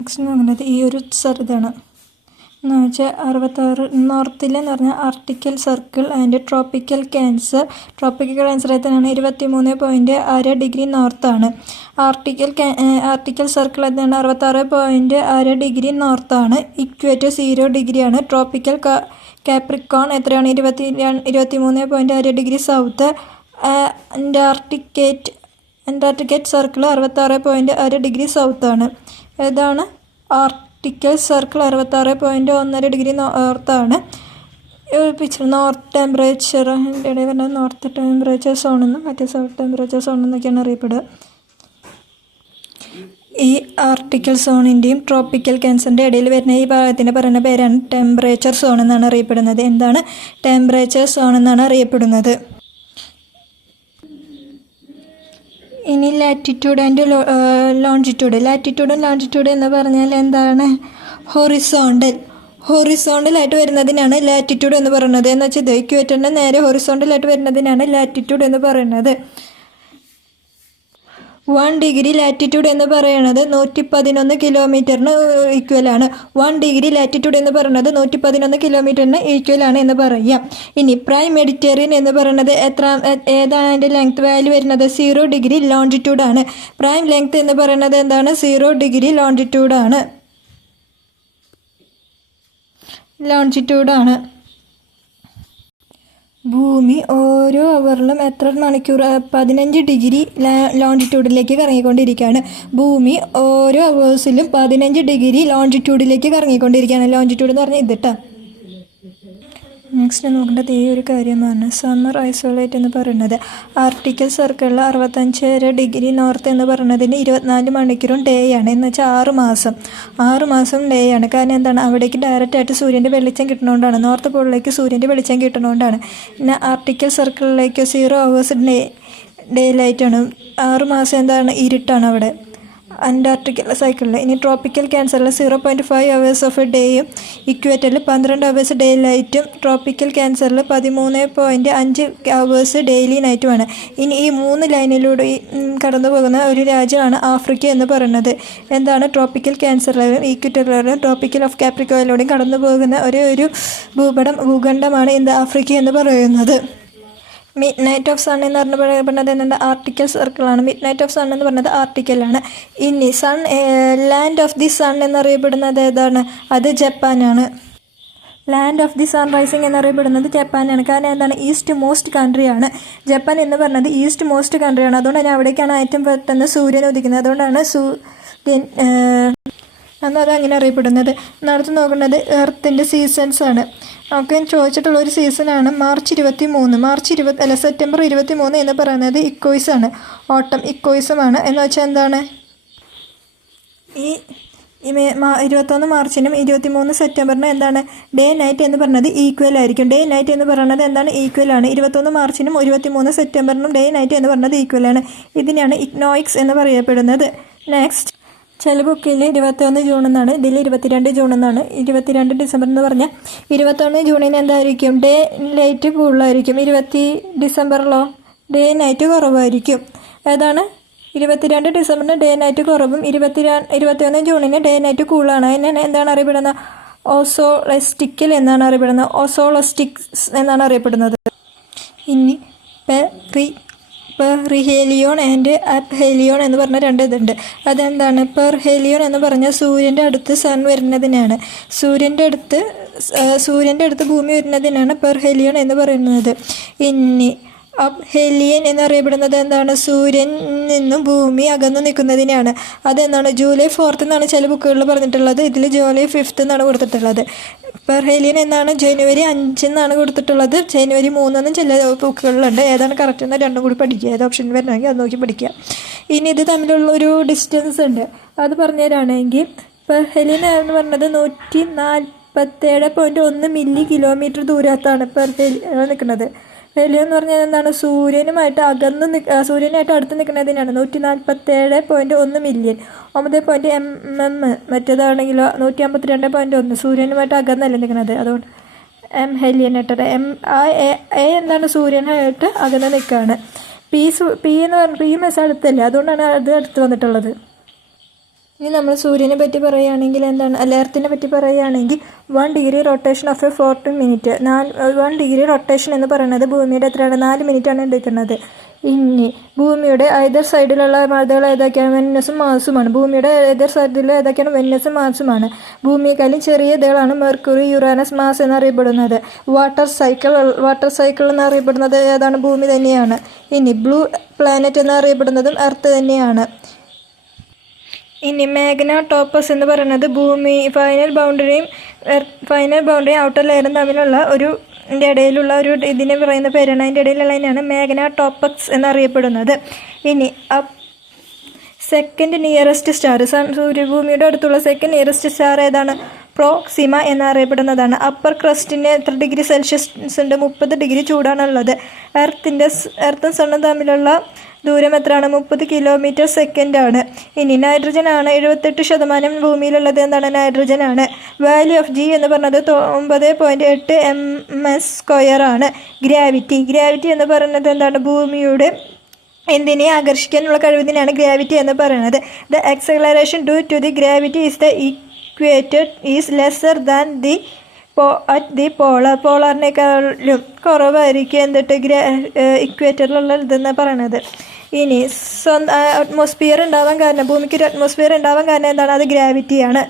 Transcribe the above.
Next നോക്കുന്നത് ഈ ഒരു ഇതാണ് എന്ന് വെച്ചാൽ 66 നോർത്തിലെന്ന് പറഞ്ഞാൽ article circle and tropical cancer എത്രയാണ് 23.6 ഡിഗ്രി നോർത്താണ്. ആർട്ടിക്കൽ സർക്കിൾ എത്രയാണ് 66.6 ഡിഗ്രി നോർത്താണ്. ഇക്വേറ്റർ 0 ഡിഗ്രിയാണ്. ട്രോപ്പിക്കൽ കാപ്രിക്കോൺ എത്രയാണ് 23.6 degree south. Antarctic circle 66.6 degree സൗത്താണ്. ഏതാണ് ആർട്ടിക്കൽ സർക്കിൾ 66.1 ഡിഗ്രി നോർത്താണ്. പിക്ചർ നോർത്ത് ടെമ്പറേച്ചർ ഇടയിൽ പറഞ്ഞാൽ നോർത്ത് ടെമ്പറേച്ചർ സോൺ എന്നും മറ്റേ സൗത്ത് ടെമ്പറേച്ചർ സോൺ എന്നൊക്കെയാണ് അറിയപ്പെടുക. ഈ ആർട്ടിക്കൽ സോണിൻ്റെയും ട്രോപ്പിക്കൽ ക്യാൻസറിൻ്റെ ഇടയിൽ വരുന്ന ഈ ഭാഗത്തിന് പറയുന്ന പേരാണ് ടെമ്പറേച്ചർ സോൺ എന്നാണ് അറിയപ്പെടുന്നത്. എന്താണ് ടെമ്പറേച്ചർ സോൺ എന്നാണ് അറിയപ്പെടുന്നത്. ഇനി ലാറ്റിറ്റ്യൂഡ് ആൻഡ് ലോഞ്ചിറ്റ്യൂഡ്. ലാറ്റിറ്റ്യൂഡും ലോഞ്ചിറ്റ്യൂഡ് എന്ന് പറഞ്ഞാൽ എന്താണ് ഹൊറിസോണ്ടലായിട്ട് വരുന്നതിനാണ് ലാറ്റിറ്റ്യൂഡ് എന്ന് പറയുന്നത്. എന്ന് വെച്ചാൽ ഇത് ഇക്വേറ്ററിൻ്റെ നേരെ ഹൊറിസോണ്ടലായിട്ട് വരുന്നതിനാണ് ലാറ്റിറ്റ്യൂഡ് എന്ന് പറയുന്നത്. 1 ഡിഗ്രി ലാറ്റിറ്റ്യൂഡ് എന്ന് പറയുന്നത് 111 കിലോമീറ്ററിന് ഈക്വലാണ്. 1 ഡിഗ്രി ലാറ്റിറ്റ്യൂഡ് എന്ന് പറയുന്നത് 111 കിലോമീറ്ററിന് ഈക്വലാണ് എന്ന് പറയാം. ഇനി പ്രൈം മെഡിറ്ററേനിയൻ എന്ന് പറയുന്നത് ഏതാണ് അതിൻ്റെ ലെങ്ത് വാല്യൂ വരുന്നത് 0 ഡിഗ്രി ലോഞ്ചിറ്റ്യൂഡാണ്. പ്രൈം ലെങ്ത് എന്ന് പറയുന്നത് എന്താണ് 0 ഡിഗ്രി ലോഞ്ചിറ്റ്യൂഡാണ്. ഭൂമി ഓരോ അവറിലും എത്ര മണിക്കൂർ 15 ഡിഗ്രി ലോഞ്ചിറ്റ്യൂഡിലേക്ക് കറങ്ങിക്കൊണ്ടിരിക്കുകയാണ്. ഭൂമി ഓരോ അവേഴ്സിലും 15 ഡിഗ്രി ലോഞ്ചിറ്റ്യൂഡിലേക്ക് കറങ്ങിക്കൊണ്ടിരിക്കുകയാണ്. ലോഞ്ചിറ്റ്യൂഡ് എന്ന് പറഞ്ഞാൽ ഇതിട്ടാ. നെക്സ്റ്റ് നോക്കേണ്ടത് ഈ ഒരു കാര്യമാണ് സമ്മർ ഐസോലേറ്റ് എന്ന് പറയുന്നത്. ആർട്ടിക്കൽ സർക്കിളിൽ 65 ഡിഗ്രി നോർത്ത് എന്ന് പറയുന്നതിന് 24 മണിക്കൂറും ഡേ ആണ്. എന്ന് വെച്ചാൽ 6 മാസം ഡേ ആണ്. കാരണം എന്താണ് അവിടേക്ക് ഡയറക്റ്റായിട്ട് സൂര്യൻ്റെ വെളിച്ചം കിട്ടുന്നതുകൊണ്ടാണ്. നോർത്ത് പോളിലേക്ക് സൂര്യൻ്റെ വെളിച്ചം കിട്ടുന്നതുകൊണ്ടാണ്. പിന്നെ ആർട്ടിക്കൽ സർക്കിളിലേക്ക് 0 hours ഡേ ലൈറ്റാണ്. 6 മാസം എന്താണ് ഇരുട്ടാണ് അവിടെ അന്റാർട്ടിക്കൽ സൈക്കിളിൽ. ഇനി ട്രോപ്പിക്കൽ ക്യാൻസറിൽ 0.5 hours ഓഫ് ഡേയും ഇക്വേറ്ററിൽ 12 hours ഡേ ലൈറ്റും ട്രോപ്പിക്കൽ ക്യാൻസറിൽ 13.5 hours ഡെയിലി നൈറ്റുമാണ്. ഇനി ഈ 3 ലൈനിലൂടെ കടന്നു പോകുന്ന ഒരു രാജ്യമാണ് ആഫ്രിക്ക എന്ന് പറയുന്നത്. എന്താണ് ട്രോപ്പിക്കൽ ക്യാൻസറിലും ഇക്വേറ്ററിലും ട്രോപ്പിക്കൽ ഓഫ് കാപ്രിക്കോയിലൂടെയും കടന്നു പോകുന്ന ഒരു ഭൂഖണ്ഡമാണ് ആഫ്രിക്ക എന്ന് പറയുന്നത്. മിഡ് നൈറ്റ് ഓഫ് സൺ എന്ന് പറഞ്ഞത് എന്താണ് ആർട്ടിക്കൽ സർക്കിളാണ്. മിഡ് നൈറ്റ് ഓഫ് സൺ എന്ന് പറഞ്ഞത് ആർട്ടിക്കലാണ്. ഇനി ലാൻഡ് ഓഫ് ദി സൺ എന്നറിയപ്പെടുന്നത് ഏതാണ്? അത് ജപ്പാനാണ്. ലാൻഡ് ഓഫ് ദി സൺറൈസിങ് എന്നറിയപ്പെടുന്നത് ജപ്പാനാണ്. കാരണം എന്താണ് ഈസ്റ്റ് മോസ്റ്റ് കൺട്രിയാണ് ജപ്പാൻ എന്ന് പറഞ്ഞത്. ഈസ്റ്റ് മോസ്റ്റ് കൺട്രിയാണ്. അതുകൊണ്ട് തന്നെ അവിടേക്കാണ് ഏറ്റവും പെട്ടെന്ന് സൂര്യൻ ഉദിക്കുന്നത്. അതുകൊണ്ടാണ് അത് അങ്ങനെ അറിയപ്പെടുന്നത്. അടുത്ത് നോക്കുന്നത് എർത്തിൻ്റെ സീസൺസ് ആണ്. നമുക്ക് ചോദിച്ചിട്ടുള്ള ഒരു സീസണാണ് സെപ്റ്റംബർ 23 എന്ന് പറയുന്നത് ഇക്കോയിസാണ്. ഓട്ടം ഇക്കോയിസമാണ്. എന്ന് വെച്ചാൽ എന്താണ് ഈ 21 മാർച്ചിനും 23 സെപ്റ്റംബറിനും എന്താണ് ഡേ നൈറ്റ് എന്ന് പറയുന്നത് ഈക്വൽ ആയിരിക്കും. ഡേ നൈറ്റ് എന്ന് പറയുന്നത് എന്താണ് ഈക്വലാണ്. 21 മാർച്ചിനും 23 സെപ്റ്റംബറിനും ഡേ നൈറ്റ് എന്ന് പറയുന്നത് ഈക്വലാണ്. ഇതിനെയാണ് ഇക്നോയിക്സ് എന്ന് പറയപ്പെടുന്നത്. നെക്സ്റ്റ് ചില ബുക്കിൽ 21 ജൂൺ എന്നാണ്, ഇതിൽ 22 ജൂൺ എന്നാണ്. 22 ഡിസംബർ എന്ന് പറഞ്ഞാൽ 21 ജൂണിന് എന്തായിരിക്കും ഡേ ലൈറ്റ് കൂടുതലായിരിക്കും. 20 ഡിസംബറിലോ ഡേ നൈറ്റ് കുറവായിരിക്കും. ഏതാണ് 22 ഡിസംബറിന് ഡേ നൈറ്റ് കുറവും 21 ജൂണിന് ഡേ നൈറ്റ് കൂടുതലാണ്. അതിനാണ് എന്താണ് അറിയപ്പെടുന്നത് ഓസോളസ്റ്റിക്കൽ എന്നാണ് അറിയപ്പെടുന്നത്. ഓസോളസ്റ്റിക്സ് എന്നാണ് അറിയപ്പെടുന്നത്. ഇനി പെർഹേലിയോൺ ആൻഡ് അപ്ഹേലിയോൺ എന്ന് പറഞ്ഞ 2 ഇതുണ്ട്. അതെന്താണ് പെർഹേലിയോൺ എന്ന് പറഞ്ഞാൽ സൂര്യൻ്റെ അടുത്ത് സൺ വരുന്നതിനാണ്. സൂര്യൻ്റെ അടുത്ത് ഭൂമി വരുന്നതിനാണ് പെർഹേലിയോൺ എന്ന് പറയുന്നത്. ഇനി അപ്ഹേലിയൻ എന്നറിയപ്പെടുന്നത് എന്താണ് സൂര്യനിൽ നിന്നും ഭൂമി അകന്നു നിൽക്കുന്നതിനാണ്. അതെന്താണ് ജൂലൈ 4 എന്നാണ് ചില ബുക്കുകളിൽ പറഞ്ഞിട്ടുള്ളത്. ഇതിൽ ജൂലൈ 5 എന്നാണ് കൊടുത്തിട്ടുള്ളത്. പെർഹേലിയൻ എന്നാണ് ജനുവരി 5 എന്നാണ് കൊടുത്തിട്ടുള്ളത്. ജനുവരി 3 എന്നും ചില ബുക്കുകളിലുണ്ട്. ഏതാണ് കറക്റ്റ് എന്ന് രണ്ടും കൂടി പഠിക്കുക. ഏത് ഓപ്ഷൻ വരണമെങ്കിൽ അത് നോക്കി പഠിക്കുക. ഇനി ഇത് തമ്മിലുള്ള ഒരു ഡിസ്റ്റൻസ് ഉണ്ട്, അത് പറഞ്ഞു തരാണെങ്കിൽ പെർഹേലിയൻ എന്ന് പറഞ്ഞത് 147.1 മില്ലി കിലോമീറ്റർ ദൂരത്താണ് പെർഹേലിയൻ നിൽക്കുന്നത്. ഹെലിയോ എന്ന് പറഞ്ഞാൽ എന്താണ് സൂര്യനായിട്ട് അടുത്ത് നിൽക്കുന്നതിനാണ്. 147.1 മില്യൺ 9 mm. മറ്റേതാണെങ്കിലോ 152.1 സൂര്യനുമായിട്ട് അകന്നല്ല നിൽക്കുന്നത്. അതുകൊണ്ട് ഹെലിയൻ ആയിട്ട് എന്താണ് സൂര്യനായിട്ട് അകന്ന് നിൽക്കുകയാണ്. പി എന്ന് പറഞ്ഞാൽ പി മെസ്സ് അടുത്തല്ലേ, അതുകൊണ്ടാണ് അത് അടുത്ത് വന്നിട്ടുള്ളത്. ഇനി നമ്മൾ സൂര്യനെ പറ്റി പറയുകയാണെങ്കിൽ എന്താണ്, അല്ല എർത്തിനെ പറ്റി പറയുകയാണെങ്കിൽ 1 degree rotation of A 14 minute. 1 degree rotation എന്ന് പറയുന്നത് ഭൂമിയുടെ എത്രയാണ്, 4 മിനിറ്റാണ് എടുക്കുന്നത്. ഇനി ഭൂമിയുടെ ഐദർ സൈഡിലുള്ള മഴകൾ ഏതൊക്കെയാണ്, വെനസും മാർസുമാണ്. ഭൂമിയുടെ ഐദർ സൈഡിൽ ഏതൊക്കെയാണ്, വെനസും മാർസുമാണ്. ഭൂമിയെക്കാളും ചെറിയ ഇതളാണ് മെർക്കുറി, യുറാനസ്, മാർസ് എന്നറിയപ്പെടുന്നത്. വാട്ടർ സൈക്കിൾ എന്നറിയപ്പെടുന്നത് ഏതാണ്, ഭൂമി തന്നെയാണ്. ഇനി ബ്ലൂ പ്ലാനറ്റ് എന്നറിയപ്പെടുന്നതും എർത്ത് തന്നെയാണ്. ഇനി മാഗ്നറ്റോപ്പസ് എന്ന് പറയുന്നത് ഭൂമി ഫൈനൽ ബൗണ്ടറിയും ഔട്ടർ ലെയറും തമ്മിലുള്ള ഇടയിലുള്ള ഇതിനെ പറയുന്ന പേരാണ്. അതിൻ്റെ ഇടയിലുള്ളതിനാണ് മാഗ്നറ്റോപ്പസ് എന്നറിയപ്പെടുന്നത്. ഇനി സെക്കൻഡ് നിയറസ്റ്റ് സ്റ്റാർ, സൂര്യഭൂമിയുടെ അടുത്തുള്ള സെക്കൻഡ് നിയറസ്റ്റ് സ്റ്റാർ ഏതാണ്, പ്രോക്സിമ എന്നറിയപ്പെടുന്നതാണ്. അപ്പർ ക്രസ്റ്റിന് എത്ര ഡിഗ്രി സെൽഷ്യസ് ഉണ്ട്, 30 ഡിഗ്രി ചൂടാണുള്ളത്. എർത്തും സണ്ണും തമ്മിലുള്ള ദൂരം എത്രയാണ്, 30 കിലോമീറ്റർ സെക്കൻഡാണ്. ഇനി നൈട്രജൻ ആണ് 78% ഭൂമിയിലുള്ളത് എന്താണ്, നൈട്രജൻ ആണ്. വാല്യൂ ഓഫ് ജി എന്ന് പറഞ്ഞത് 9.8 ms² ആണ്. ഗ്രാവിറ്റി എന്ന് പറയുന്നത് എന്താണ്, ഭൂമിയുടെ എന്തിനെ ആകർഷിക്കാനുള്ള കഴിവിനെയാണ് ഗ്രാവിറ്റി എന്ന് പറയുന്നത്. The acceleration due to the gravity is the equator is lesser than the at the പോളാറിനേക്കാളും കുറവായിരിക്കും എന്നിട്ട് ഇക്വേറ്ററിലുള്ള ഇതെന്ന് പറയണത്. ഇനി അറ്റ്മോസ്ഫിയർ ഉണ്ടാവാൻ കാരണം, ഭൂമിക്ക് ഒരു അറ്റ്മോസ്ഫിയർ ഉണ്ടാവാൻ കാരണം എന്താണ്, അത് ഗ്രാവിറ്റിയാണ്.